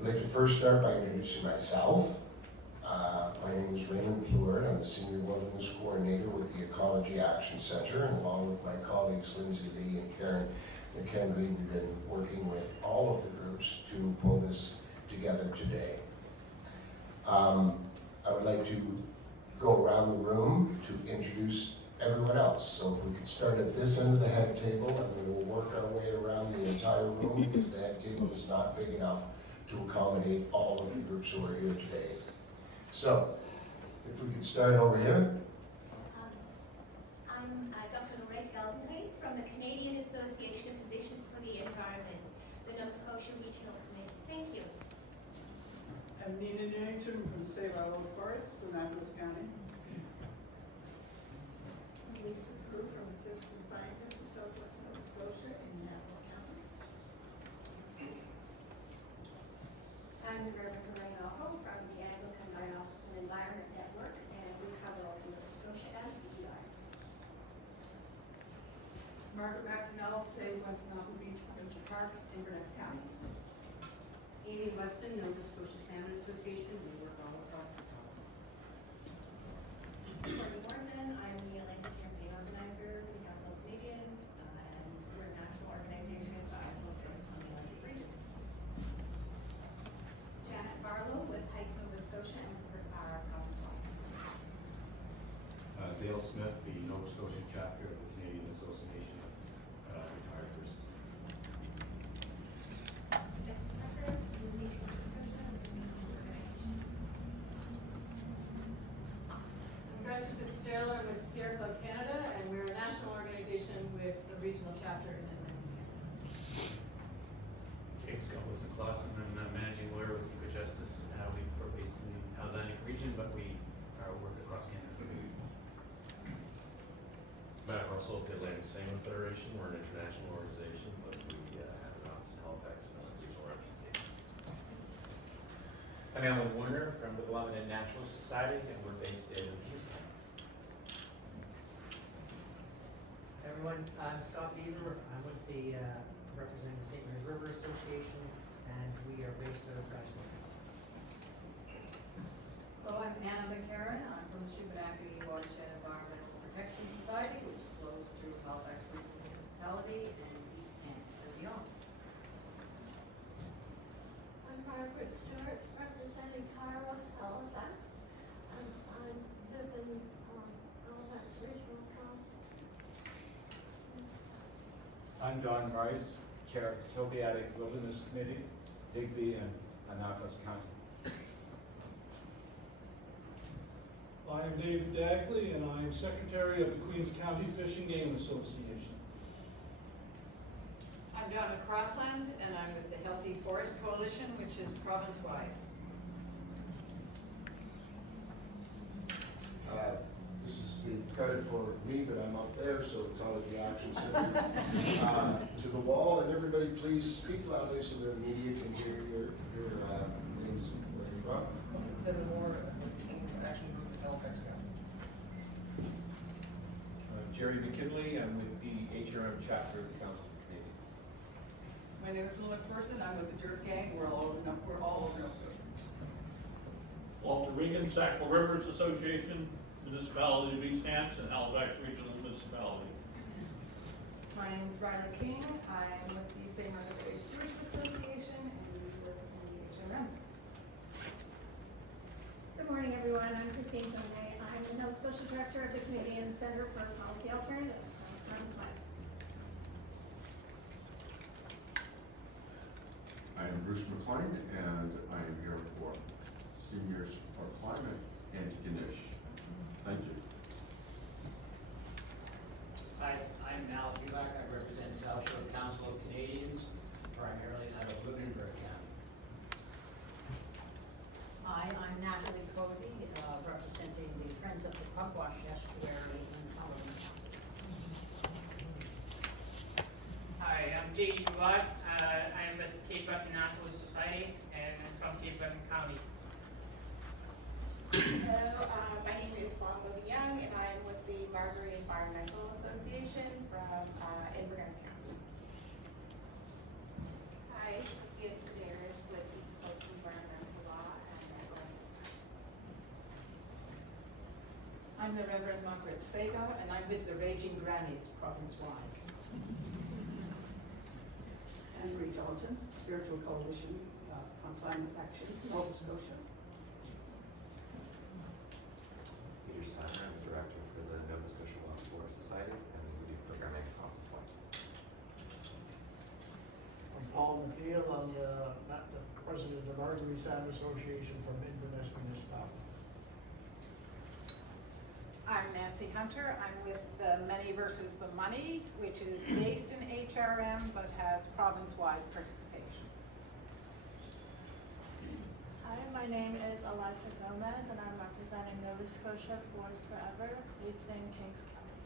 I'd like to first start by introducing myself. My name is Raymond Pleward. I'm the Senior Wilderness Coordinator with the Ecology Action Centre, and along with my colleagues Lindsay Lee and Karen McHenry, we've been working with all of the groups to pull this together today. I would like to go around the room to introduce everyone else. So if we could start at this end of the head table, and we will work our way around the entire room because the head table is not big enough to accommodate all of the groups who are here today. So, if we could start over here. I'm Dr. Lorraine Galvin from the Canadian Association of Physicians for the Environment, the Nova Scotia Regional Committee. Thank you. I'm Nina Newington from Save Our Old Forests in Annapolis County. Lisa Prue from the Citizen Scientists of Southwest Nova Scotia in Annapolis County. I'm Rebecca Reynoso from the Anglican Diocesan Environment Network, and we cover Nova Scotia and PEI. Margaret McDonnell, Save West Mountain Beach Provincial Park, Inverness County. Amy Weston, Nova Scotia Salmon Association. We work all across the province. Courtney Morrison, I'm the Atlantic Campaign Organizer for the Council of Canadians, and we're a national organization that focus on the Atlantic region. Janet Barlow with Hike Nova Scotia and our province-wide. Dale Smith, the Nova Scotia chapter of the Canadian Association of Retired Persons. Gretchen Fitzgerald with Sierra Club Canada, and we're a national organization with a regional chapter in Atlantic Canada. James Gomez Clausen, I'm a managing lawyer with Ecojustice. We're based in the Atlantic region, but we work across Canada. Matt Russell, the Atlantic Salmon Federation. We're an international organization, but we have an office in Halifax and a regional representation. I'm Alan Werner from the Beloved National Society, and we're based in Houston. Everyone, I'm Scott Beaver. I'm with the representing the St. Mary's River Association, and we are based out of Grasmere. Well, I'm Anna McCarran. I'm from the Shubenacadie Watershed Environmental Protection Society, which flows through Halifax Regional Municipality and East Kent and beyond. I'm Margaret Stewart, representing Kairos Halifax. I live in Halifax Regional Council. I'm Don Rice, Chair of the Tobiatic Wilderness Committee, Digby and Annapolis County. I'm Dave Dagley, and I'm Secretary of the Queens County Fish and Game Association. I'm Donna Crossland, and I'm with the Healthy Forest Coalition, which is province-wide. This is the credit for me, but I'm up there, so Ecology Action Centre. To the wall, and everybody please speak loudly so the media can hear your names and where you're from. Kevin Moore, Action Group in Halifax County. Jerry McKinley, I'm with the HRM chapter of the Council of Canadians. My name is Lula Person. I'm with the Dirt Gang. We're all over Nova Scotia. Walter Regan, Sackville Rivers Association, Municipality of East Hampton, Halifax Regional Municipality. My name is Riley King. I'm with the St. Margaret's Bay Stewardship Association, and we work in the HRM. Good morning, everyone. I'm Christine Sonday. I'm the Nova Scotia Director of the Canadian Centre for Policy Alternatives. I am Bruce McLean, and I am here for Seniors for Climate and Ganesh. Thank you. Hi, I'm Mal Buback. I represent South Shore Council of Canadians, primarily out of Lunenburg County. Hi, I'm Natalie Cody, representing the Friends of the Pugwash Estuary in Halifax. Hi, I'm J.E. Dubois. I'm with the Cape Breton Naturalist Society, and I'm from Cape Breton County. Hello, my name is Wanda Young, and I'm with the Marguerite Environmental Association from Inverness County. Hi, Sophia Sedaris with East Coast I'm the Reverend Margaret Sega, and I'm with the Raging Grannies province-wide. Anne Marie Dalton, Spiritual Coalition on Climate Action, Nova Scotia. Peter Spanner, I'm the Director for the Nova Scotia Wild Flora Society, and we do programming province-wide. I'm Paul McNeil, I'm the President of the Marguerite Salmon Association from Inverness Municipality. I'm Nancy Hunter. I'm with the Many versus the Money, which is based in HRM but has province-wide participation. Hi, my name is Elisa Gomez and I'm representing Nova Scotia Forest Forever, based in Kings County.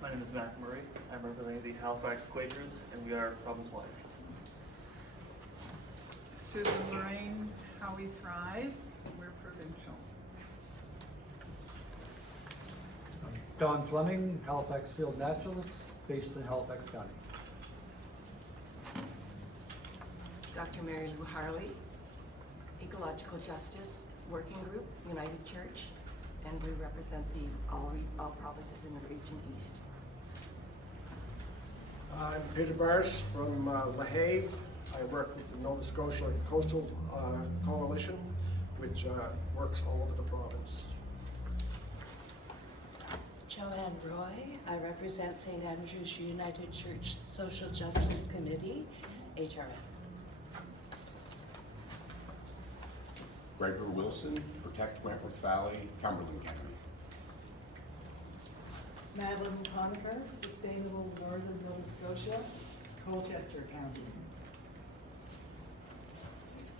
My name is Matt Murray. I'm representing the Halifax Quakers, and we are province-wide. Susan Lorraine, How We Thrive, we're provincial. Don Fleming, Halifax Field Naturalists, based in Halifax County. Dr. Mary Lou Harley, Ecological Justice Working Group, United Church, and we represent all provinces in the Region East. I'm Peter Bars from LaHave. I work with the Nova Scotia Coastal Coalition, which works all over the province. Joanne Roy, I represent St. Andrew's United Church Social Justice Committee, HRM. Gregor Wilson, Protect Wentworth Valley, Cumberland County. Madeline Conacher, Sustainable Northern Nova Scotia, Colchester County.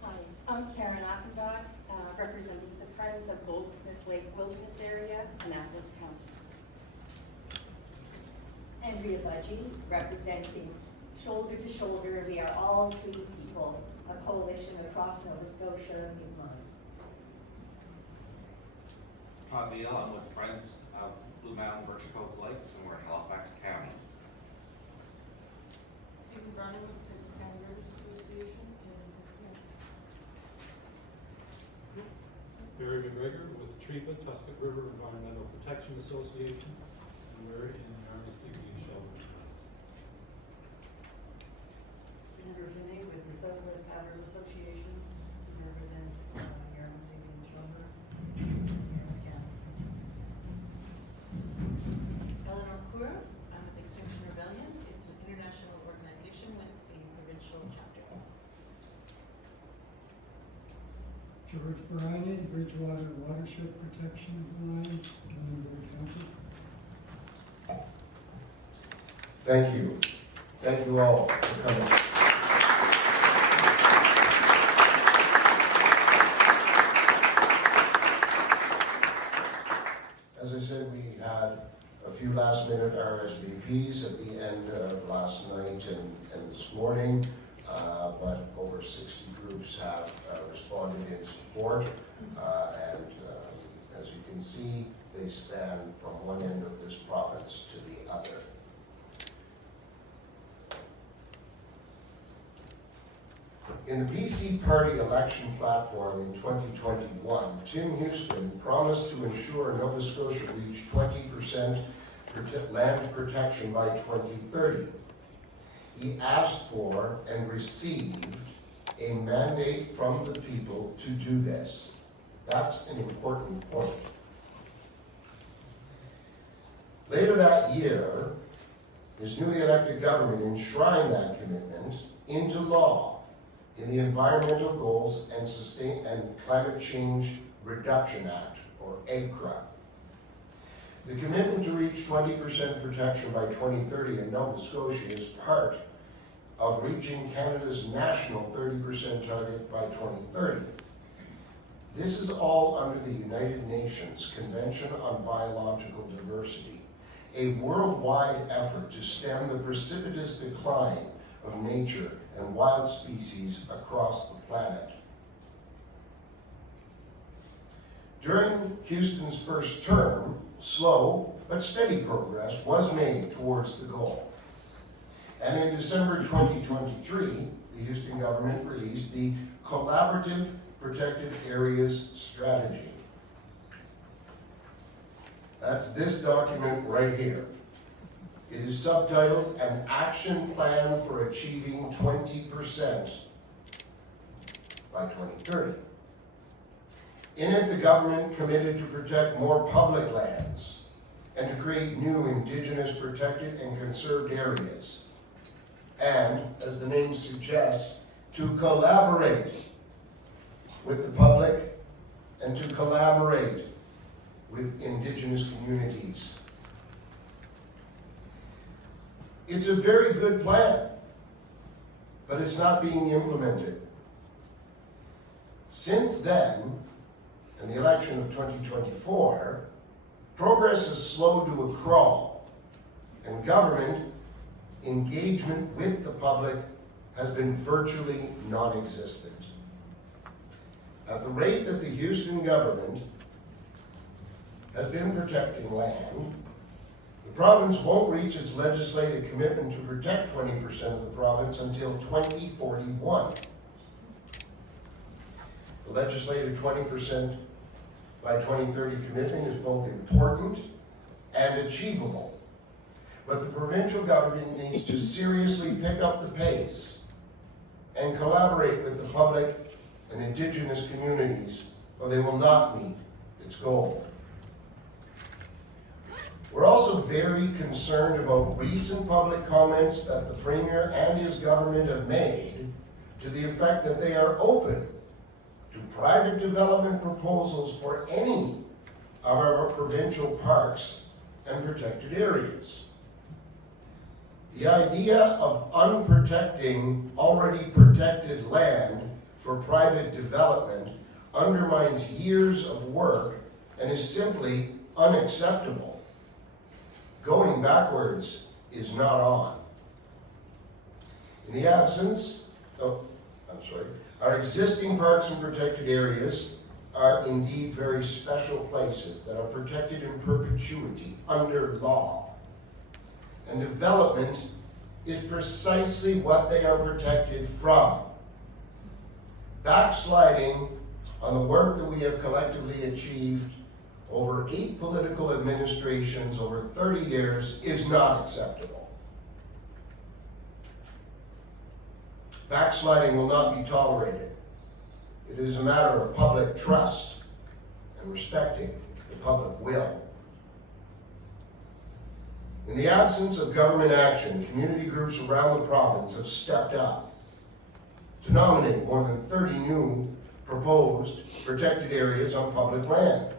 Hi, I'm Karen Achenbach, representing the Friends of Goldsmith Lake Wilderness Area, Annapolis County. Andrea Budgie, representing Shoulder to Shoulder, We Are All Treaty People, a coalition across Nova Scotia and Mi'kmaq. Todd Neal, I'm with Friends of Blue Mountain Birch Cove Lakes, and we're in Halifax County. Susan Browning with the County Rivers Association and Barry McGregor with TREPA, Tuscan River Environmental Protection Association, and we're in the RSPB shelter. Sandra Finney with the Southwest Paddlers Association, we represent Yarmouth Indian Shelter, Yarmouth County. Eleanor Kura, I'm with Extinction Rebellion. It's an international organization with a provincial chapter. George Bryony, Bridgewater Watershed Protection Alliance, Lunenburg County. Thank you. Thank you all for coming. As I said, we had a few last-minute RSVPs at the end of last night and this morning, but over 60 groups have responded in support, and as you can see, they span from one end of this province to the other. In the BC Party election platform in 2021, Tim Houston promised to ensure Nova Scotia reached 20% land protection by 2030. He asked for and received a mandate from the people to do this. That's an important point. Later that year, his newly elected government enshrined that commitment into law in the Environmental Goals and Climate Change Reduction Act, or EGCRA. The commitment to reach 20% protection by 2030 in Nova Scotia is part of reaching Canada's national 30% target by 2030. This is all under the United Nations Convention on Biological Diversity, a worldwide effort to stem the precipitous decline of nature and wild species across the planet. During Houston's first term, slow but steady progress was made towards the goal. And in December 2023, the Houston government released the Collaborative Protected Areas Strategy. That's this document right here. It is subtitled An Action Plan for Achieving 20% by 2030. In it, the government committed to protect more public lands and to create new Indigenous protected and conserved areas. And, as the name suggests, to collaborate with the public and to collaborate with Indigenous communities. It's a very good plan, but it's not being implemented. Since then, and the election of 2024, progress has slowed to a crawl, and government engagement with the public has been virtually non-existent. At the rate that the Houston government has been protecting land, the province won't reach its legislated commitment to protect 20% of the province until 2041. The legislated 20% by 2030 commitment is both important and achievable, but the provincial government needs to seriously pick up the pace and collaborate with the public and Indigenous communities, or they will not meet its goal. We're also very concerned about recent public comments that the Premier and his government have made to the effect that they are open to private development proposals for any of our provincial parks and protected areas. The idea of unprotecting already protected land for private development undermines years of work and is simply unacceptable. Going backwards is not on. In the absence, our existing parks and protected areas are indeed very special places that are protected in perpetuity under law. And development is precisely what they are protected from. Backsliding on the work that we have collectively achieved over 8 political administrations over 30 years is not acceptable. Backsliding will not be tolerated. It is a matter of public trust and respecting the public will. In the absence of government action, community groups around the province have stepped up to nominate more than 30 new proposed protected areas on public land.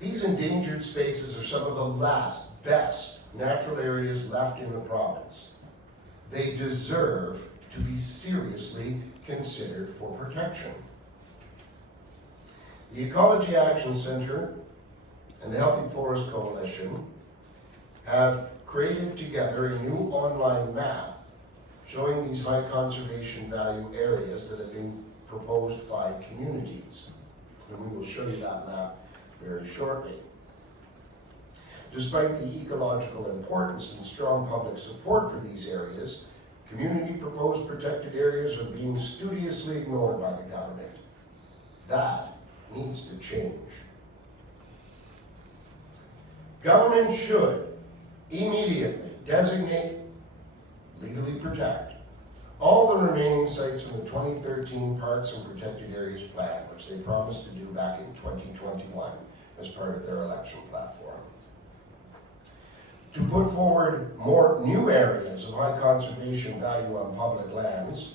These endangered spaces are some of the last, best natural areas left in the province. They deserve to be seriously considered for protection. The Ecology Action Centre and the Healthy Forest Coalition have created together a new online map showing these high conservation value areas that have been proposed by communities. And we will show you that map very shortly. Despite the ecological importance and strong public support for these areas, community proposed protected areas are being studiously ignored by the government. That needs to change. Government should immediately designate, legally protect, all the remaining sites in the 2013 Parks and Protected Areas Plan, which they promised to do back in 2021 as part of their election platform. To put forward more new areas of high conservation value on public lands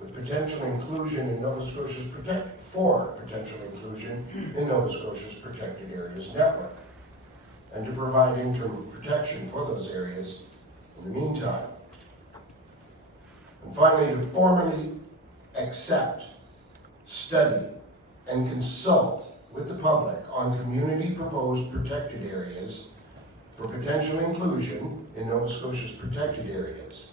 with potential inclusion in Nova Scotia's potential inclusion in Nova Scotia's Protected Areas Network, and to provide interim protection for those areas in the meantime. And finally, to formally accept, study, and consult with the public on community proposed protected areas for potential inclusion in Nova Scotia's protected areas,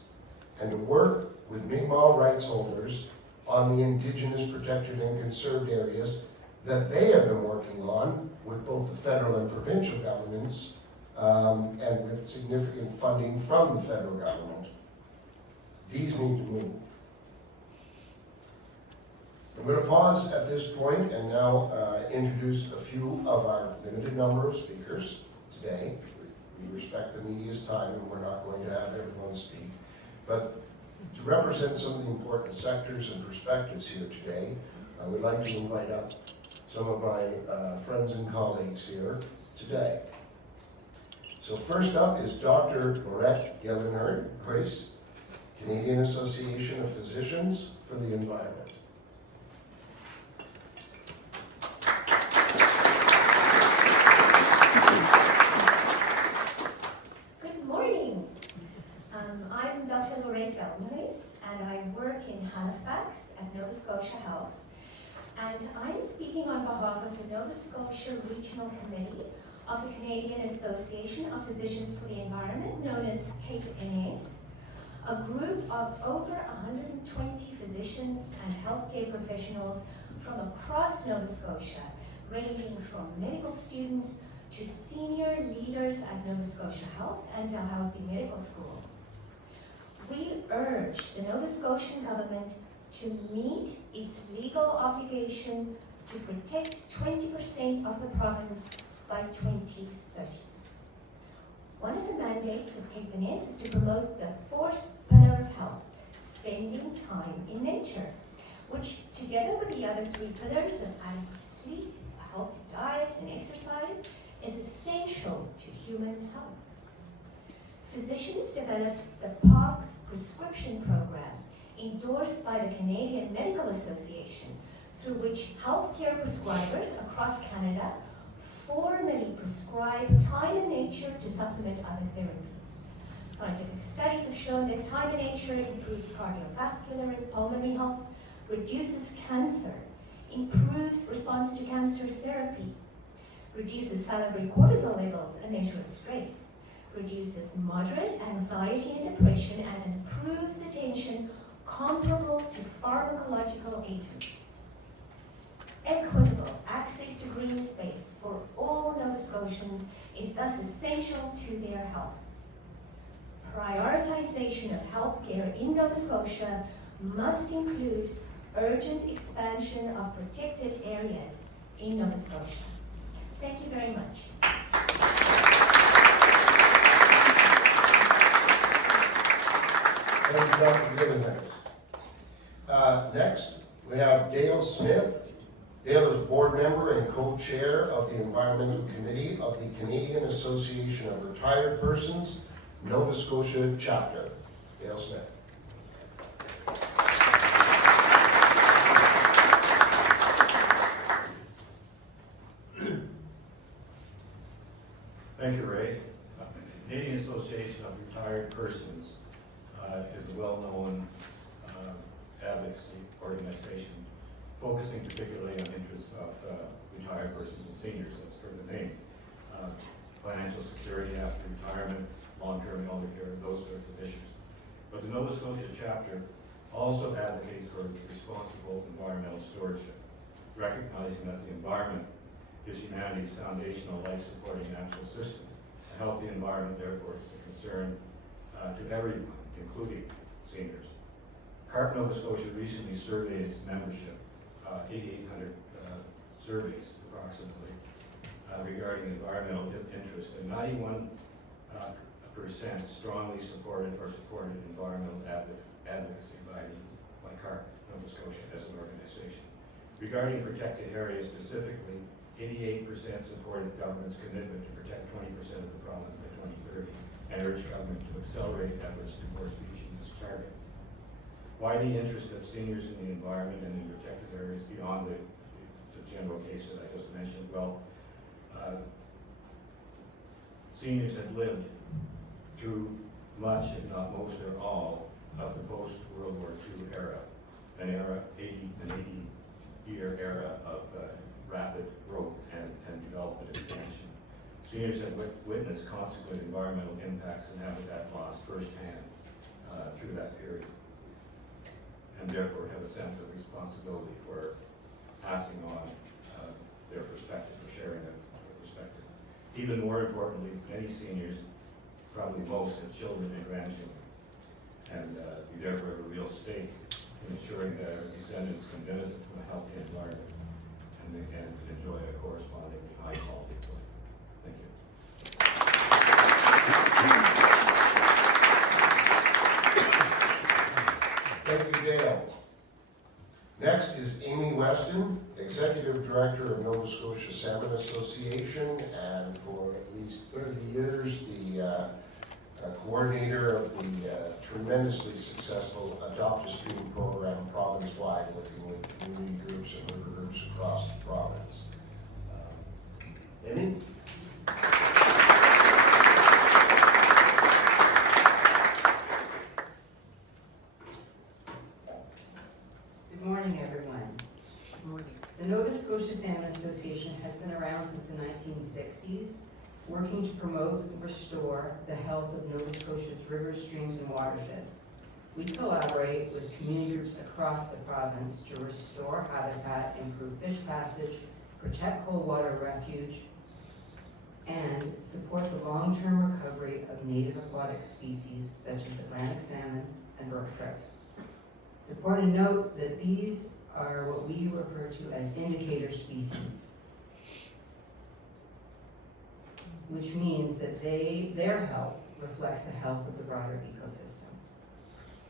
and to work with Mi'kmaq Rightsholders on the Indigenous protected and conserved areas that they have been working on with both the federal and provincial governments, and with significant funding from the federal government. These need to move. I'm going to pause at this point and now introduce a few of our limited number of speakers. It's today. We respect the media's time and we're not going to have everyone speak. But to represent some of the important sectors and perspectives here today, I would like to invite up some of my friends and colleagues here today. So first up is Dr. Laurette Gellenhard, Grace, Canadian Association of Physicians for the Environment. Good morning. I'm Dr. Laurette Gellenhard, and I work in Halifax at Nova Scotia Health. And I'm speaking on behalf of the Nova Scotia Regional Committee of the Canadian Association of Physicians for the Environment, known as CAPE-NAS, a group of over 120 physicians and healthcare professionals from across Nova Scotia, ranging from medical students to senior leaders at Nova Scotia Health and Dalhousie Medical School. We urge the Nova Scotian government to meet its legal obligation to protect 20% of the province by 2030. One of the mandates of CAPE-NAS is to promote the fourth pillar of health, spending time in nature, which together with the other three pillars of adequate sleep, a healthy diet, and exercise is essential to human health. Physicians developed the POCS prescription program endorsed by the Canadian Medical Association, through which healthcare prescribers across Canada formally prescribe time in nature to supplement other therapies. Scientific studies have shown that time in nature improves cardiovascular and pulmonary health, reduces cancer, improves response to cancer therapy, reduces salivary cortisol levels, a measure of stress, reduces moderate anxiety and depression, and improves attention comparable to pharmacological agents. Equitable access to green space for all Nova Scotians is thus essential to their health. Prioritization of healthcare in Nova Scotia must include urgent expansion of protected areas in Nova Scotia. Thank you very much. Thank you, Dr. Gillenhurst. Next, we have Dale Smith. Dale is board member and co-chair of the Environmental Committee of the Canadian Association of Retired Persons, Nova Scotia chapter. Dale Smith. Thank you, Ray. Canadian Association of Retired Persons is a well-known advocacy organization focusing particularly on interests of retired persons and seniors. That's for the name. Financial security after retirement, long-term elder care, those sorts of issues. But the Nova Scotia chapter also advocates for responsible environmental stewardship, recognizing that the environment is humanity's foundational life-supporting natural system. A healthy environment, therefore, is a concern to everyone, including seniors. CARP Nova Scotia recently surveyed its membership, 8,800 surveys approximately, regarding environmental interest, and 91% strongly supported environmental advocacy by CARP Nova Scotia as an organization. Regarding protected areas specifically, 88% supported government's commitment to protect 20% of the province by 2030 and urged government to accelerate efforts towards reaching this target. Why the interest of seniors in the environment and in protected areas beyond the general case that I just mentioned? Well, seniors have lived through much, if not most or all, of the post-World War II era, an 80-year era of rapid growth and development expansion. Seniors have witnessed consequent environmental impacts and habitat loss firsthand through that period, and therefore have a sense of responsibility for passing on their perspective, or sharing their perspective. Even more importantly, many seniors, probably most, have children and grandchildren, and we therefore have a real stake in ensuring that our descendants can benefit from a healthy environment and enjoy a correspondingly high quality of life. Thank you. Thank you, Dale. Next is Amy Weston, Executive Director of Nova Scotia Salmon Association, and for at least 30 years, the coordinator of the tremendously successful Adopt a Stream program province-wide, working with community groups and river groups across the province. Amy? Good morning, everyone. Good morning. The Nova Scotia Salmon Association has been around since the 1960s, working to promote and restore the health of Nova Scotia's rivers, streams, and watersheds. We collaborate with community groups across the province to restore habitat, improve fish passage, protect cold water refuge, and support the long-term recovery of native aquatic species such as Atlantic salmon and brook trout. It's important to note that these are what we refer to as indicator species, which means that their health reflects the health of the broader ecosystem.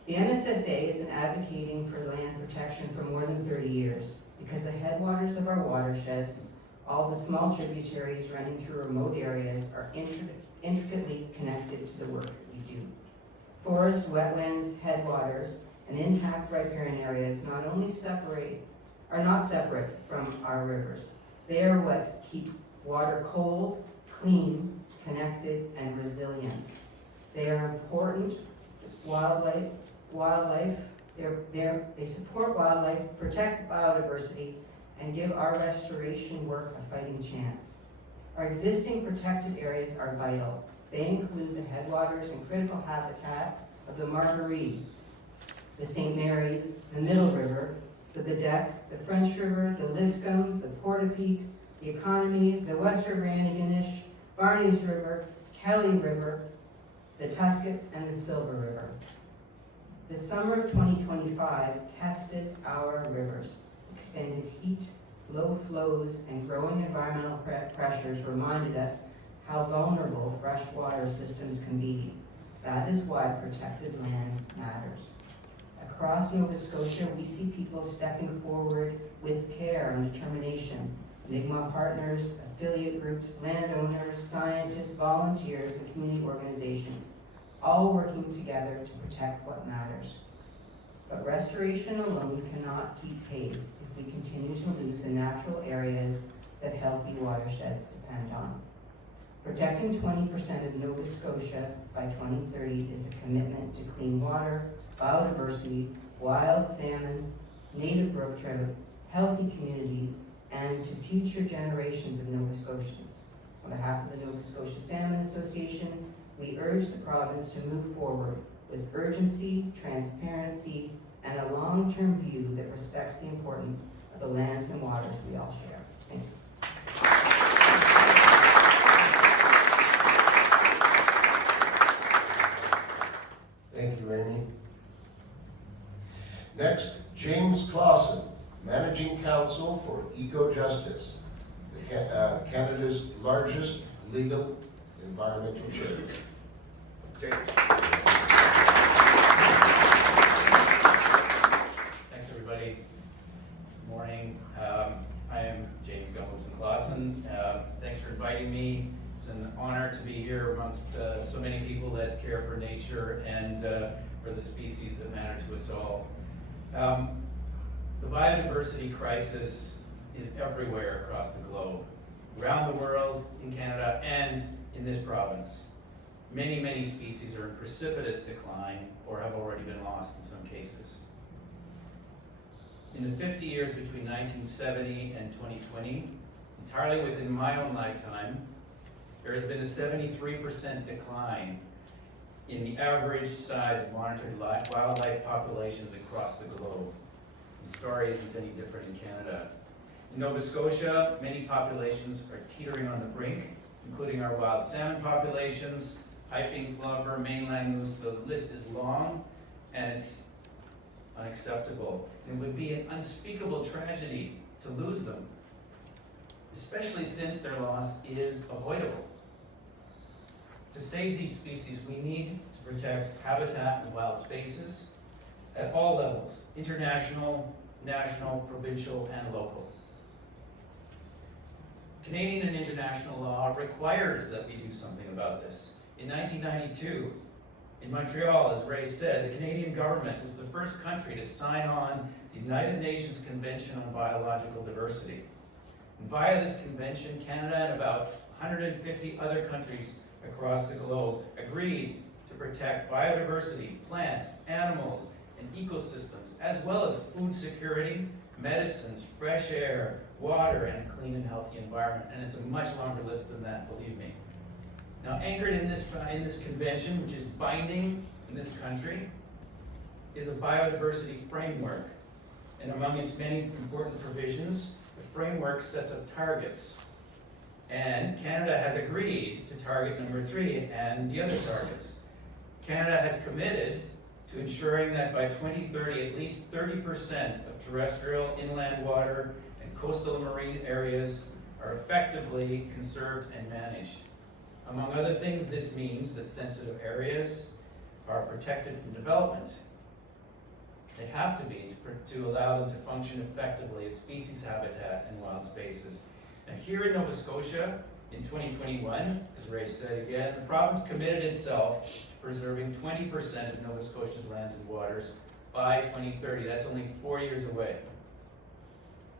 The NSSA has been advocating for land protection for more than 30 years because the headwaters of our watersheds, all the small tributaries running through remote areas, are intricately connected to the work that we do. Forests, wetlands, headwaters, and intact riparian areas are not separate from our rivers. They are what keep water cold, clean, connected, and resilient. They are important wildlife. They support wildlife, protect biodiversity, and give our restoration work a fighting chance. Our existing protected areas are vital. They include the headwaters and critical habitat of the Marguerite, the St. Mary's, the Middle River, the Bedeque, the French River, the Liscombe, the Portapique, the Economy, the Western Branniganish, Barney's River, Kelly River, the Tusket, and the Silver River. The summer of 2025 tested our rivers. Extended heat, low flows, and growing environmental pressures reminded us how vulnerable freshwater systems can be. That is why protected land matters. Across Nova Scotia, we see people stepping forward with care and determination. Mi'kmaq partners, affiliate groups, landowners, scientists, volunteers, and community organizations, all working together to protect what matters. But restoration alone cannot keep pace if we continue to lose the natural areas that healthy watersheds depend on. Protecting 20% of Nova Scotia by 2030 is a commitment to clean water, biodiversity, wild salmon, native brook trout, healthy communities, and to future generations of Nova Scotians. On behalf of the Nova Scotia Salmon Association, we urge the province to move forward with urgency, transparency, and a long-term view that respects the importance of the lands and waters we all share. Thank you. Thank you, Amy. Next, James Clausen, Managing Counsel for Eco-Justice, Canada's largest legal environmental charity. Thanks, everybody. Good morning. I am James Clausen. Thanks for inviting me. It's an honor to be here amongst so many people that care for nature and for the species that matter to us all. The biodiversity crisis is everywhere across the globe, around the world, in Canada, and in this province. Many, many species are in precipitous decline or have already been lost in some cases. In the 50 years between 1970 and 2020, entirely within my own lifetime, there has been a 73% decline in the average size of monitored wildlife populations across the globe. The story isn't any different in Canada. In Nova Scotia, many populations are teetering on the brink, including our wild salmon populations, piping plover, mainland moose. The list is long, and it's unacceptable. It would be an unspeakable tragedy to lose them, especially since their loss is avoidable. To save these species, we need to protect habitat and wild spaces, at all levels, international, national, provincial, and local. Canadian and international law requires that we do something about this. In 1992, in Montreal, as Ray said, the Canadian government was the first country to sign on the United Nations Convention on Biological Diversity. And via this convention, Canada and about 150 other countries across the globe agreed to protect biodiversity, plants, animals, and ecosystems, as well as food security, medicines, fresh air, water, and a clean and healthy environment. And it's a much longer list than that, believe me. Now, anchored in this convention, which is binding in this country, is a biodiversity framework. And among its many important provisions, the framework sets up targets. And Canada has agreed to target number 3 and the other targets. Canada has committed to ensuring that by 2030, at least 30% of terrestrial, inland water, and coastal and marine areas are effectively conserved and managed. Among other things, this means that sensitive areas are protected from development. They have to be to allow them to function effectively as species habitat and wild spaces. Now, here in Nova Scotia, in 2021, as Ray said again, the province committed itself to preserving 20% of Nova Scotia's lands and waters by 2030. That's only 4 years away.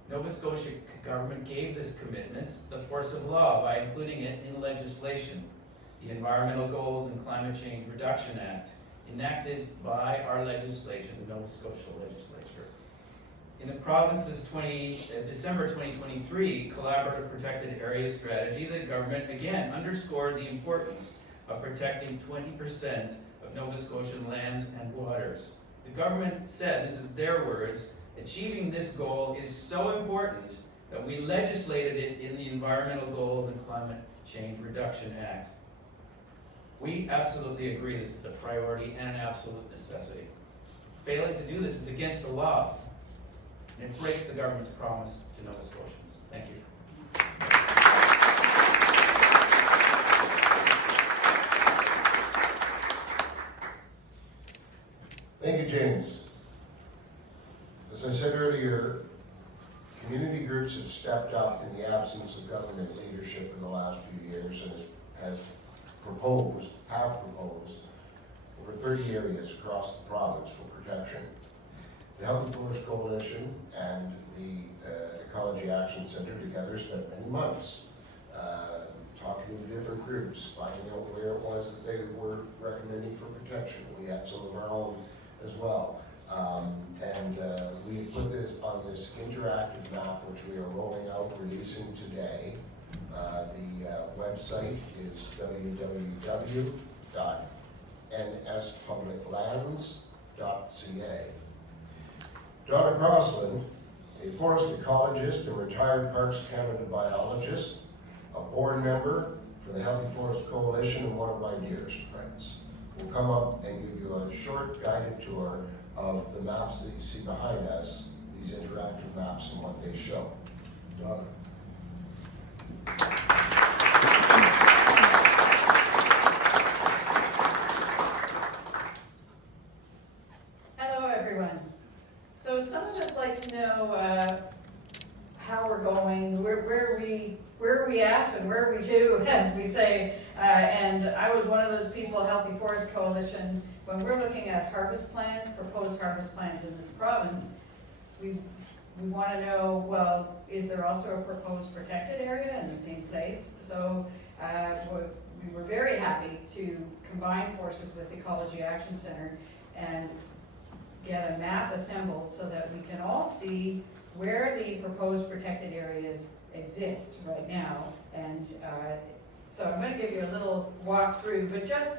Nova Scotia government gave this commitment the force of law by including it in legislation, the Environmental Goals and Climate Change Reduction Act, enacted by our legislature, the Nova Scotia legislature. In the province's December 2023 Collaborative Protected Areas Strategy, the government again underscored the importance of protecting 20% of Nova Scotian lands and waters. The government said, this is their words, achieving this goal is so important that we legislated it in the Environmental Goals and Climate Change Reduction Act. We absolutely agree this is a priority and an absolute necessity. Failing to do this is against the law, and it breaks the government's promise to Nova Scotians. Thank you. Thank you, James. As I said earlier, community groups have stepped up in the absence of government leadership in the last few years and have proposed over 30 areas across the province for protection. The Healthy Forest Coalition and the Ecology Action Centre together spent many months talking to the different groups, finding out where it was that they were recommending for protection. We had some of our own as well. We put this on this interactive map, which we are rolling out, releasing today. The website is www.nspubliclands.ca. Donna Crosland, a forest ecologist and retired Parks Canada biologist, a board member for the Healthy Forest Coalition and one of my dearest friends, will come up and give you a short guided tour of the maps that you see behind us, these interactive maps and what they show. Donna. Hello, everyone. So some of us like to know how we're going, where are we at, and where are we to, as we say. And I was one of those people, Healthy Forest Coalition. When we're looking at harvest plans, proposed harvest plans in this province, we want to know, well, is there also a proposed protected area in the same place? So we were very happy to combine forces with Ecology Action Centre and get a map assembled so that we can all see where the proposed protected areas exist right now. And so I'm going to give you a little walk through, but just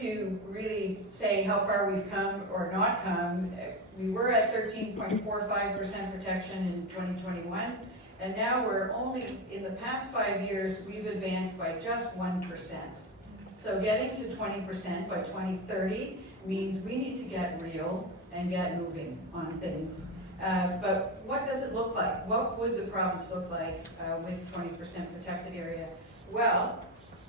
to really say how far we've come or not come, we were at 13.45% protection in 2021, and now we're only, in the past 5 years, we've advanced by just 1%. So getting to 20% by 2030 means we need to get real and get moving on things. But what does it look like? What would the province look like with 20% protected area? Well,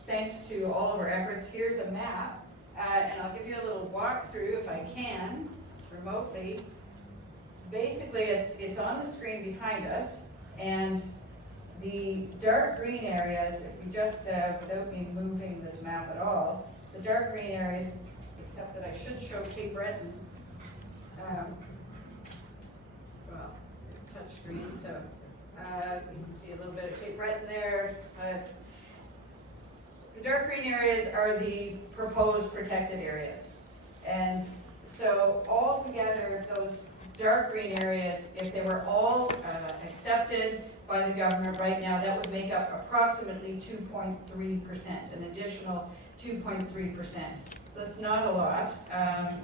thanks to all of our efforts, here's a map and I'll give you a little walkthrough if I can, remotely. Basically, it's on the screen behind us, and the dark green areas, if you just, without me moving this map at all, the dark green areas, except that I should show Cape Breton. Well, it's touchscreen, so you can see a little bit of Cape Breton there. The dark green areas are the proposed protected areas. And so all together, those dark green areas, if they were all accepted by the government right now, that would make up approximately 2.3%, an additional 2.3%. So that's not a lot,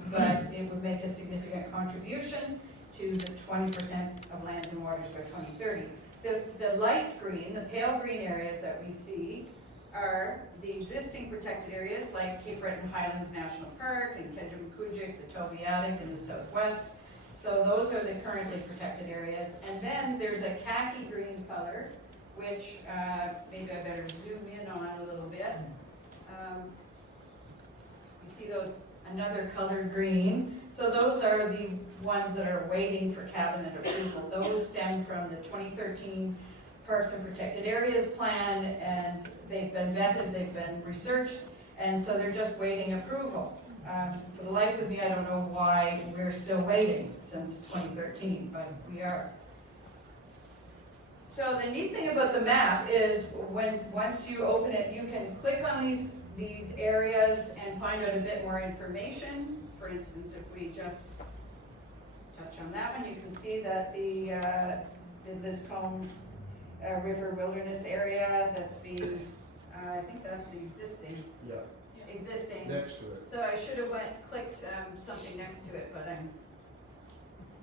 but it would make a significant contribution to the 20% of lands and waters by 2030. The light green, the pale green areas that we see are the existing protected areas like Cape Breton Highlands National Park and Kedjimkujik, the Tobiatic in the southwest. So those are the currently protected areas. And then there's a khaki green color, which maybe I better zoom in on a little bit. You see those, another colored green. So those are the ones that are waiting for cabinet approval. Those stem from the 2013 Parks and Protected Areas Plan, and they've been vetted, they've been researched, and so they're just waiting approval. For the life of me, I don't know why we're still waiting since 2013, but we are. So the neat thing about the map is once you open it, you can click on these areas and find out a bit more information. For instance, if we just touch on that one, you can see that the Liscombe River Wilderness area that's being, I think that's the existing. Yeah. Existing. Next to it. So I should have clicked something next to it, but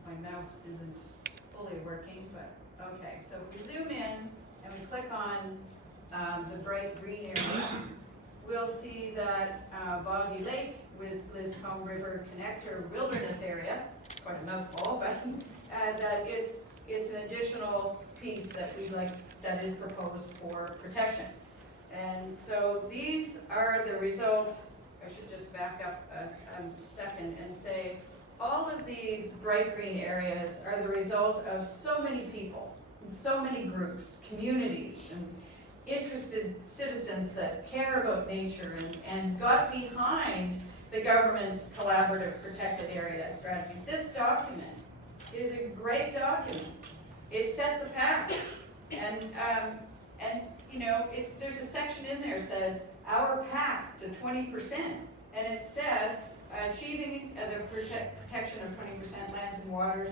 my mouse isn't fully working, but okay. So if we zoom in and we click on the bright green area, we'll see that Boggy Lake with Liscombe River Connector Wilderness Area, quite a mouthful, but that it's an additional piece that that is proposed for protection. And so these are the result. I should just back up a second and say all of these bright green areas are the result of so many people, so many groups, communities, and interested citizens that care about nature and got behind the government's collaborative protected area strategy. This document is a great document. It set the path, and you know, there's a section in there said our path to 20%, and it says achieving the protection of 20% lands and waters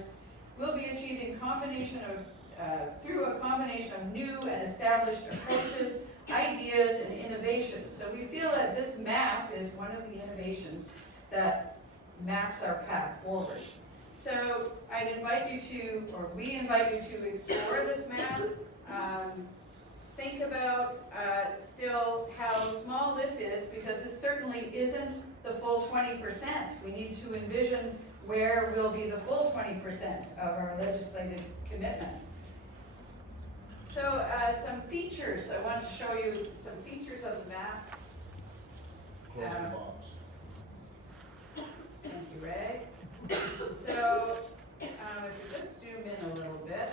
will be achieved in combination of through a combination of new and established approaches, ideas, and innovations. So we feel that this map is one of the innovations that maps our path forward. So I'd invite you to, or we invite you to explore this map. Think about still how small this is, because this certainly isn't the full 20%. We need to envision where will be the full 20% of our legislated commitment. So some features, I want to show you some features of the map. Close the box. Thank you, Ray. So if you just zoom in a little bit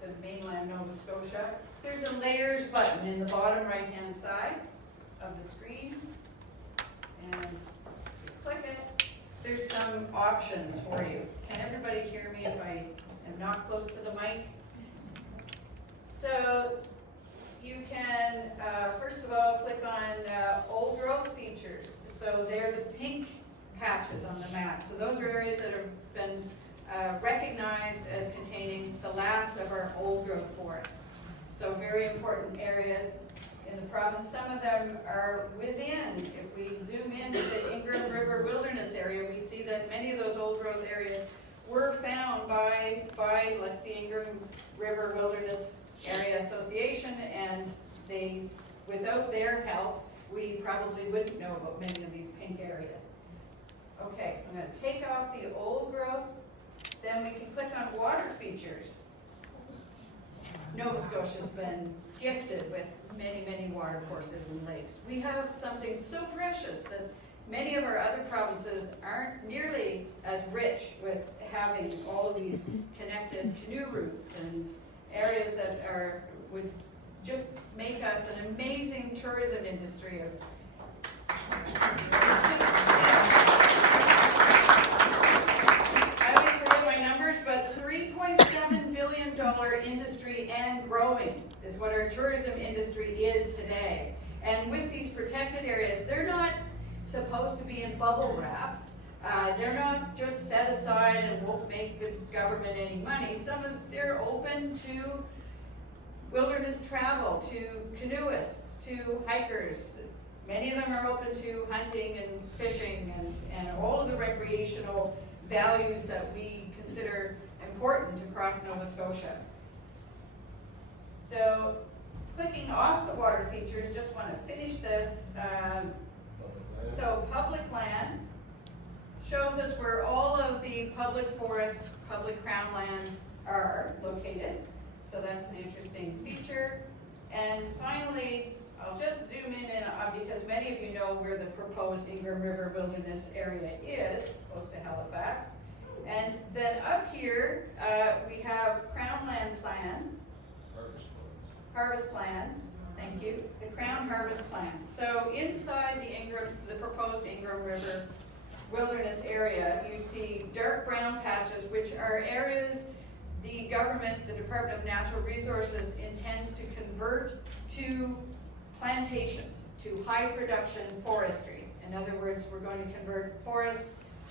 to mainland Nova Scotia, there's a layers button in the bottom right-hand side of the screen. And if you click it, there's some options for you. Can everybody hear me if I am not close to the mic? So you can, first of all, click on old growth features. So they're the pink patches on the map. So those are areas that have been recognized as containing the last of our old growth forests. So very important areas in the province. Some of them are within. If we zoom in to the Ingram River Wilderness Area, we see that many of those old growth areas were found by like the Ingram River Wilderness Area Association, and they, without their help, we probably wouldn't know about many of these pink areas. Okay, so I'm going to take off the old growth. Then we can click on water features. Nova Scotia's been gifted with many, many water courses and lakes. We have something so precious that many of our other provinces aren't nearly as rich with having all of these connected canoe routes and areas that would just make us an amazing tourism industry. I always forget my numbers, but $3.7 billion industry and growing is what our tourism industry is today. And with these protected areas, they're not supposed to be in bubble wrap. They're not just set aside and won't make the government any money. They're open to wilderness travel, to canoeists, to hikers. Many of them are open to hunting and fishing and all of the recreational values that we consider important across Nova Scotia. So, clicking off the water features, just want to finish this. So public land shows us where all of the public forests, public crown lands are located. So that's an interesting feature. And finally, I'll just zoom in because many of you know where the proposed Ingram River Wilderness Area is, close to Halifax. And then up here, we have crown land plans. Harvest plans, thank you, the Crown Harvest Plan. So inside the proposed Ingram River Wilderness Area, you see dark brown patches, which are areas the government, the Department of Natural Resources, intends to convert to plantations, to high production forestry. In other words, we're going to convert forest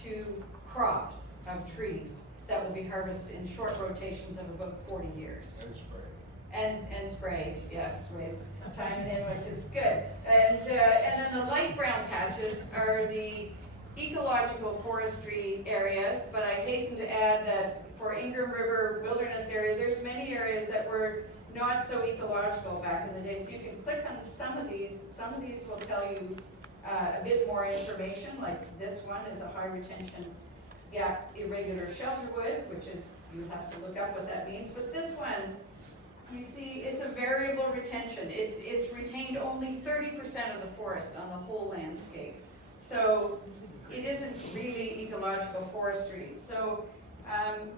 to crops of trees that will be harvested in short rotations of about 40 years. And sprayed, yes, with time and in, which is good. And then the light brown patches are the ecological forestry areas, but I hasten to add that for Ingram River Wilderness Area, there's many areas that were not so ecological back in the day. So you can click on some of these. Some of these will tell you a bit more information, like this one is a high retention irregular shelterwood, which is, you have to look up what that means. But this one, you see, it's a variable retention. It's retained only 30% of the forest on the whole landscape. So it isn't really ecological forestry. So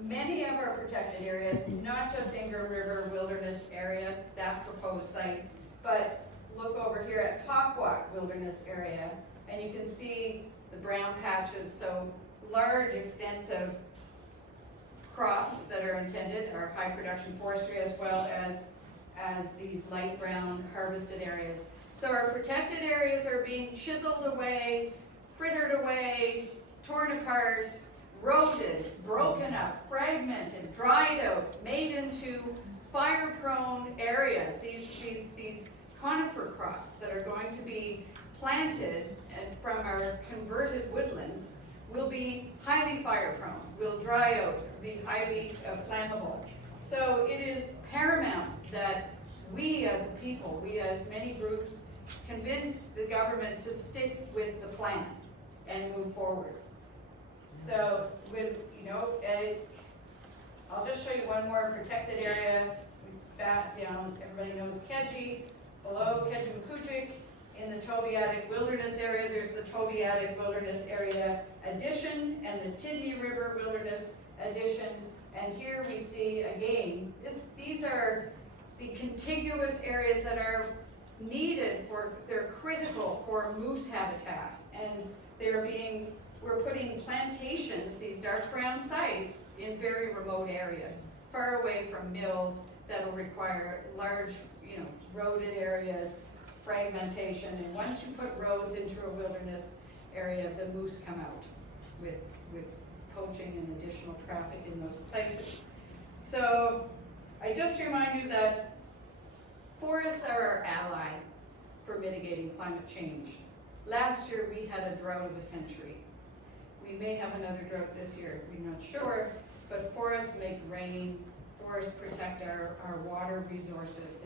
many of our protected areas, not just Ingram River Wilderness Area, that proposed site, but look over here at Pockwalk Wilderness Area, and you can see the brown patches. So large, extensive crops that are intended are high production forestry, as well as these light brown harvested areas. So our protected areas are being chiseled away, frittered away, torn apart, eroded, broken up, fragmented, dried out, made into fire-prone areas. These conifer crops that are going to be planted and from our converted woodlands will be highly fire-prone, will dry out, be highly flammable. So it is paramount that we as a people, we as many groups, convince the government to stick with the plan and move forward. So with, I'll just show you one more protected area. Back down, everybody knows Keji, below Keji-Makujik. In the Tobiatic Wilderness Area, there's the Tobiatic Wilderness Area Addition and the Tidney River Wilderness Addition. And here we see again, these are the contiguous areas that are needed they're critical for moose habitat. And we're putting plantations, these dark brown sites, in very remote areas, far away from mills that'll require large, roaded areas, fragmentation, and once you put roads into a wilderness area, the moose come out with poaching and additional traffic in those places. So I just remind you that forests are our ally for mitigating climate change. Last year we had a drought of a century. We may have another drought this year, we're not sure, but forests make rain, forests protect our water resources,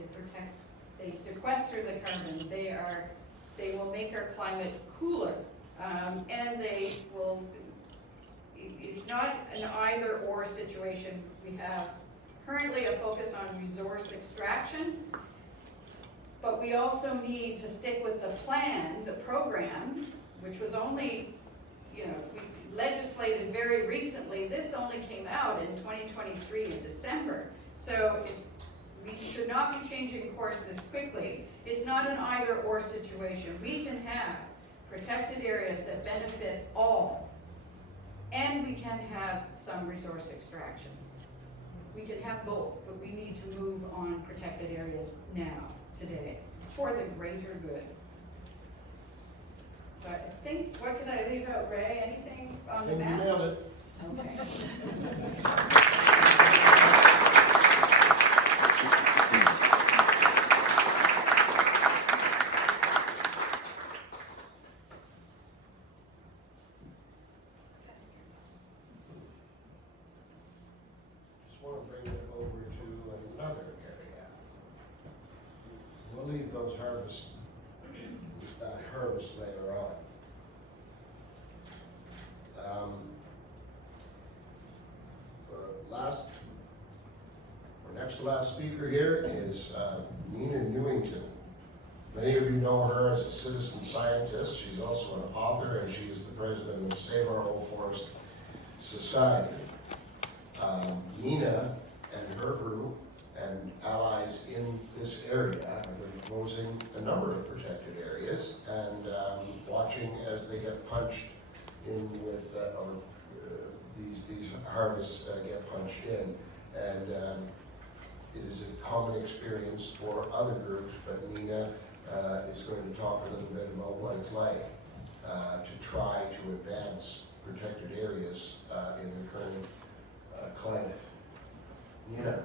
they sequester the carbon, they will make our climate cooler, and it's not an either or situation. We have currently a focus on resource extraction, but we also need to stick with the plan, the program, which was only, we legislated very recently. This only came out in 2023 in December. So we should not be changing course this quickly. It's not an either-or situation. We can have protected areas that benefit all, and we can have some resource extraction. We can have both, but we need to move on protected areas now, today, for the greater good. So I think, what did I leave out, Ray? Anything on the map? You nailed it. Okay. Just want to bring it over to another area. We'll leave those harvest later on. Our next to last speaker here is Nina Newington. Many of you know her as a citizen scientist. She's also an author, and she is the president of Save Our Old Forest Society. Nina and her group and allies in this area have been proposing a number of protected areas and watching as they get punched in with, these harvests get punched in. And it is a common experience for other groups, but Nina is going to talk a little bit about what it's like to try to advance protected areas in the current climate. Nina.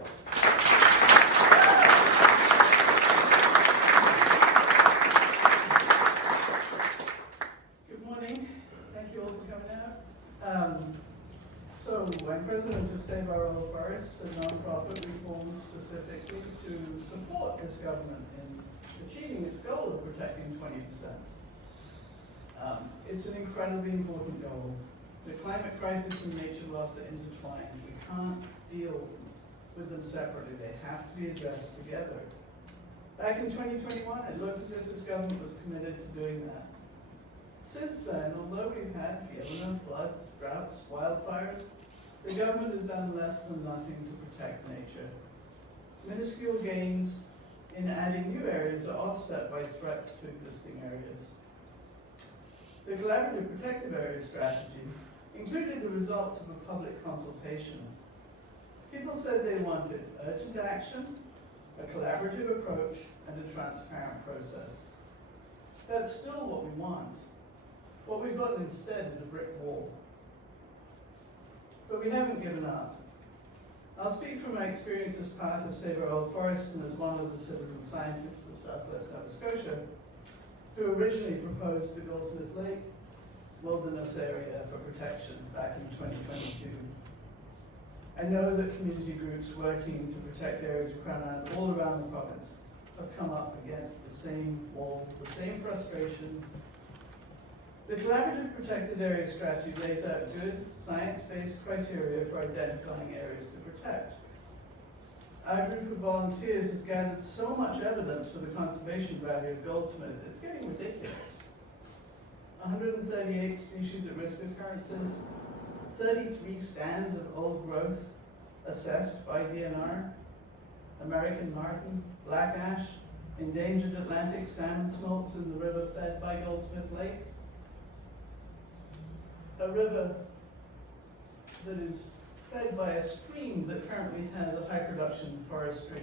Good morning. Thank you all for coming out. So I'm president of Save Our Old Forests, a non-profit we formed specifically to support this government in achieving its goal of protecting 20%. It's an incredibly important goal. The climate crisis and nature loss are intertwined. We can't deal with them separately. They have to be addressed together. Back in 2021, it looked as if this government was committed to doing that. Since then, although we've had floods, droughts, wildfires, the government has done less than nothing to protect nature. Minuscule gains in adding new areas are offset by threats to existing areas. The Collaborative Protective Area Strategy included the results of a public consultation. People said they wanted urgent action, a collaborative approach, and a transparent process. That's still what we want. What we've got instead is a brick wall. But we haven't given up. I'll speak from my experience as part of Save Our Old Forests and as one of the citizen scientists of Southwest Nova Scotia, who originally proposed the Goldsmith Lake wilderness area for protection back in 2022. I know that community groups working to protect areas of Crown Island all around the province have come up against the same wall, the same frustration. The Collaborative Protected Area Strategy lays out good, science-based criteria for identifying areas to protect. Our group of volunteers has gathered so much evidence for the conservation value of Goldsmith, it's getting ridiculous. 138 species at risk occurrences, 33 stands of old growth assessed by DNR, American marten, black ash, endangered Atlantic salmon smolts in the river fed by Goldsmith Lake. A river that is fed by a stream that currently has a high production forestry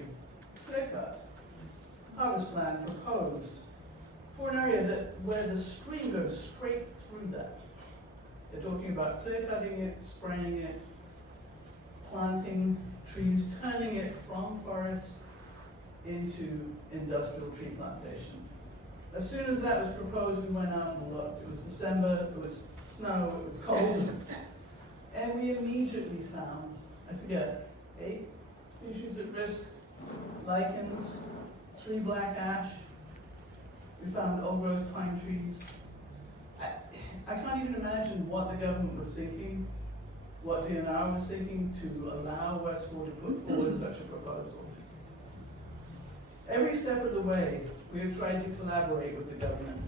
clear cut. Harvest plan proposed for an area where the stream goes straight through that. They're talking about clear cutting it, spraying it, planting trees, turning it from forest into industrial tree plantation. As soon as that was proposed, we went out and looked. It was December, it was snow, it was cold, and we immediately found, 8 species at risk, lichens, 3 black ash. We found old growth pine trees. I can't even imagine what the government was thinking, what DNR was thinking to allow Westford to put forward such a proposal. Every step of the way, we have tried to collaborate with the government.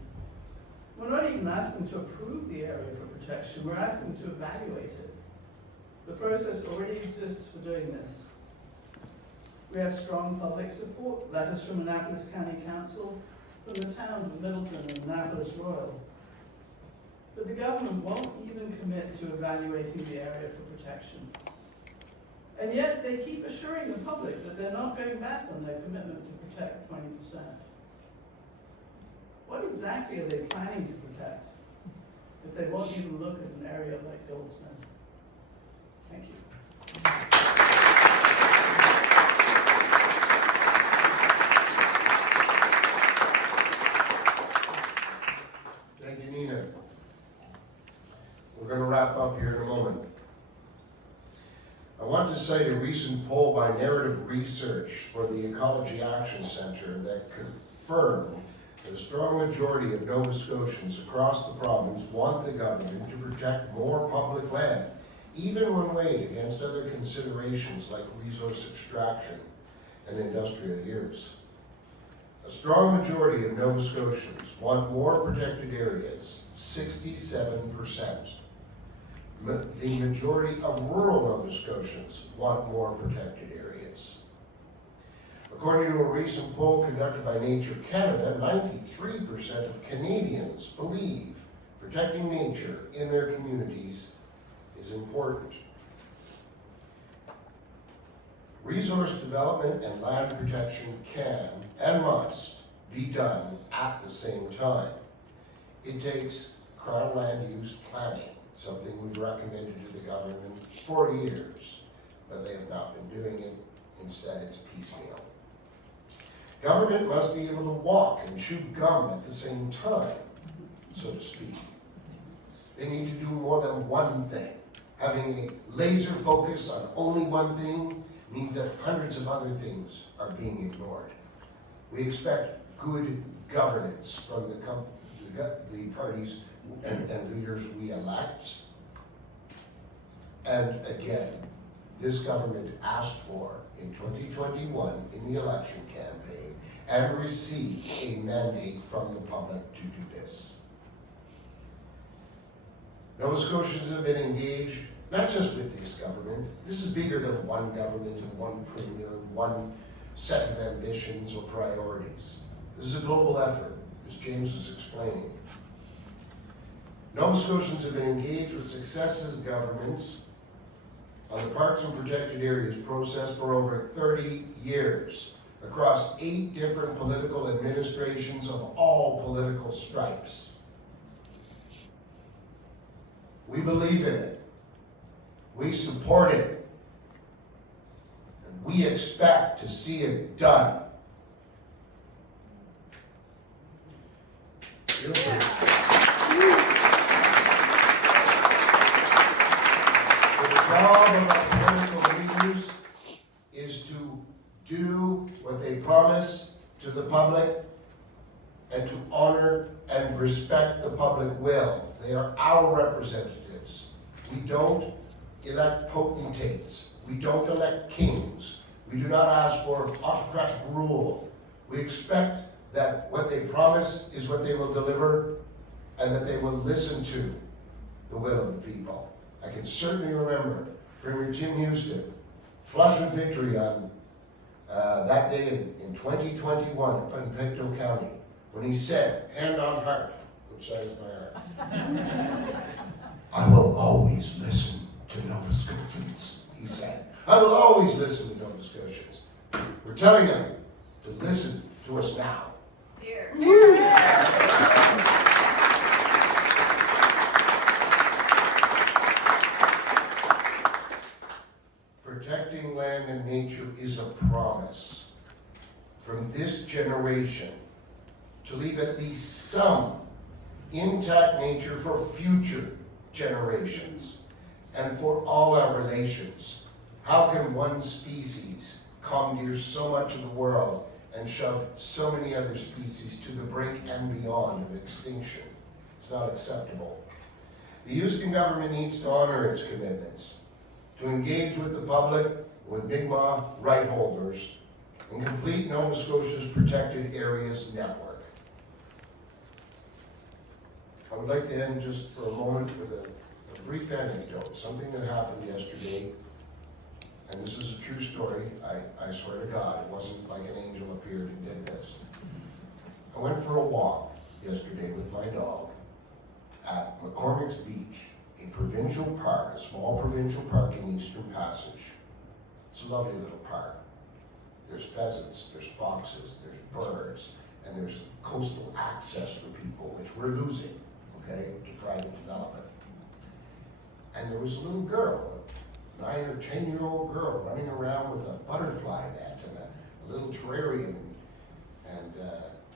We're not even asking to approve the area for protection, we're asking to evaluate it. The process already exists for doing this. We have strong public support, letters from Annapolis County Council, from the towns of Middleton and Annapolis Royal. But the government won't even commit to evaluating the area for protection. And yet they keep assuring the public that they're not going back on their commitment to protect 20%. What exactly are they planning to protect if they won't even look at an area like Goldsmith? Thank you. Thank you, Nina. We're going to wrap up here in a moment. I want to cite a recent poll by Narrative Research for the Ecology Action Centre that confirmed that a strong majority of Nova Scotians across the province want the government to protect more public land, even when weighed against other considerations like resource extraction and industrial use. A strong majority of Nova Scotians want more protected areas, 67%. The majority of rural Nova Scotians want more protected areas. According to a recent poll conducted by Nature Canada, 93% of Canadians believe protecting nature in their communities is important. Resource development and land protection can and must be done at the same time. It takes Crown land use planning, something we've recommended to the government for years, but they have not been doing it. Instead, it's piecemeal. Government must be able to walk and chew gum at the same time, so to speak. They need to do more than one thing. Having a laser focus on only one thing means that hundreds of other things are being ignored. We expect good governance from the parties and leaders we elect. And again, this government asked for in 2021 in the election campaign and received a mandate from the public to do this. Nova Scotians have been engaged, not just with this government. This is bigger than one government and one premier and one set of ambitions or priorities. This is a global effort, as James was explaining. Nova Scotians have been engaged with successive governments on the Parks and Protected Areas process for over 30 years, across 8 different political administrations of all political stripes. We believe in it. We support it. And we expect to see it done. The job of our political leaders is to do what they promise to the public and to honor and respect the public will. They are our representatives. We don't elect potentates. We don't elect kings. We do not ask for autocratic rule. We expect that what they promise is what they will deliver and that they will listen to the will of the people. I can certainly remember Premier Tim Houston flush with victory on that day in 2021 in Pictou County when he said, hand on heart, which side is my heart? I will always listen to Nova Scotians, he said. I will always listen to Nova Scotians. We're telling them to listen to us now. Here. Protecting land and nature is a promise from this generation to leave at least some intact nature for future generations and for all our relations. How can one species commandeer so much of the world and shove so many other species to the brink and beyond of extinction? It's not acceptable. The Houston government needs to honor its commitments, to engage with the public, with Mi'kmaq Rightsholders, and complete Nova Scotia's protected areas network. I would like to end just for a moment with a brief anecdote, something that happened yesterday. And this is a true story. I swear to God, it wasn't like an angel appeared and did this. I went for a walk yesterday with my dog at McCormick's Beach, a provincial park, a small provincial park in Eastern Passage. It's a lovely little park. There's pheasants, there's foxes, there's birds, and there's coastal access for people, which we're losing, okay, to private development. And there was a little girl, a 9 or 10-year-old girl, running around with a butterfly net and a little terrarium. And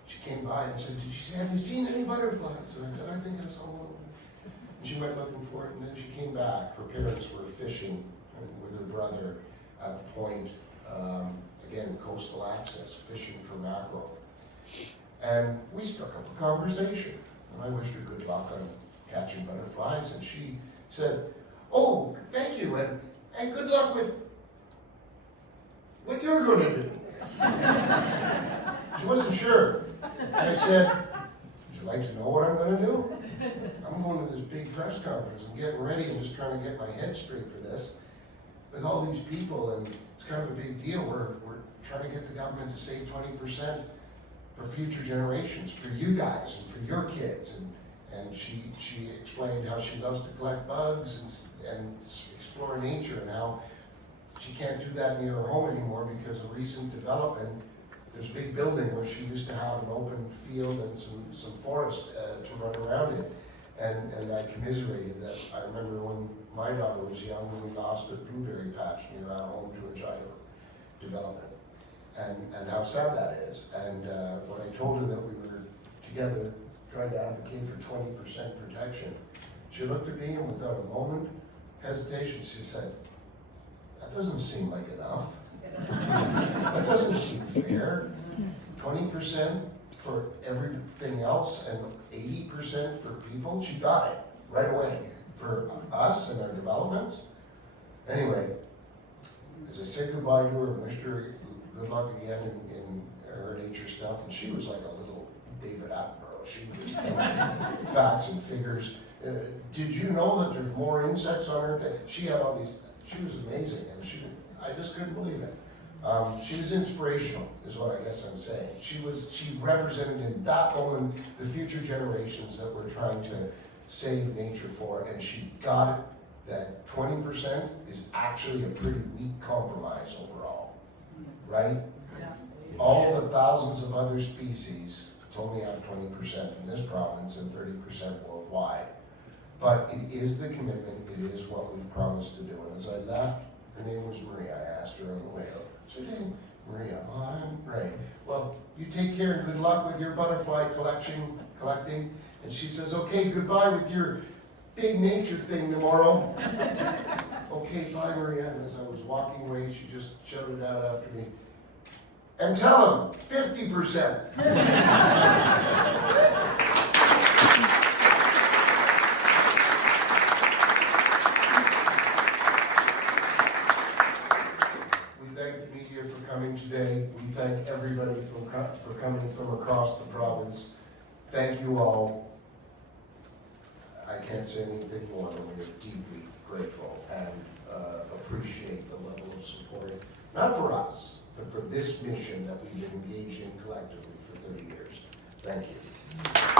she came by and said, have you seen any butterflies? And I said, I think I saw one. And she went looking for it, and then she came back. Her parents were fishing with her brother at the point, again, coastal access, fishing for mackerel. And we struck up a conversation, and I wished her good luck on catching butterflies, and she said, oh, thank you, and good luck with what you're going to do. She wasn't sure. And I said, would you like to know what I'm going to do? I'm going to this big press conference. I'm getting ready. I'm just trying to get my head straight for this with all these people, and it's kind of a big deal. We're trying to get the government to save 20% for future generations, for you guys and for your kids. And she explained how she loves to collect bugs and explore nature, and how she can't do that near her home anymore because of recent development. There's a big building where she used to have an open field and some forest to run around in. And I commiserated that. I remember when my daughter was young, when we lost a blueberry patch near our home to a giant development. And how sad that is. And when I told her that we were together trying to advocate for 20% protection, she looked at me and without a moment hesitation, she said, that doesn't seem like enough. That doesn't seem fair. 20% for everything else and 80% for people. She got it right away for us and our developments. Anyway, as I said goodbye to her and wished her good luck again in her nature stuff, and she was like a little David Attenborough. She was telling facts and figures. Did you know that there's more insects on Earth? She had all these. She was amazing, and I just couldn't believe it. She was inspirational, is what I guess I'm saying. She represented in that moment the future generations that we're trying to save nature for, and she got it that 20% is actually a pretty weak compromise overall, right? Yeah. All the thousands of other species only have 20% in this province and 30% worldwide. But it is the commitment, it is what we've promised to do. And as I left, her name was Maria. I asked her on the way out. So, hey, Maria, I'm great. Well, you take care and good luck with your butterfly collecting. And she says, okay, goodbye with your big nature thing tomorrow. Okay, bye, Maria. And as I was walking away, she just shouted out after me, and tell him 50%. Coming today. We thank everybody for coming from across the province. Thank you all. I can't say anything more than we are deeply grateful and appreciate the level of support, not for us, but for this mission that we've been engaged in collectively for 30 years. Thank you.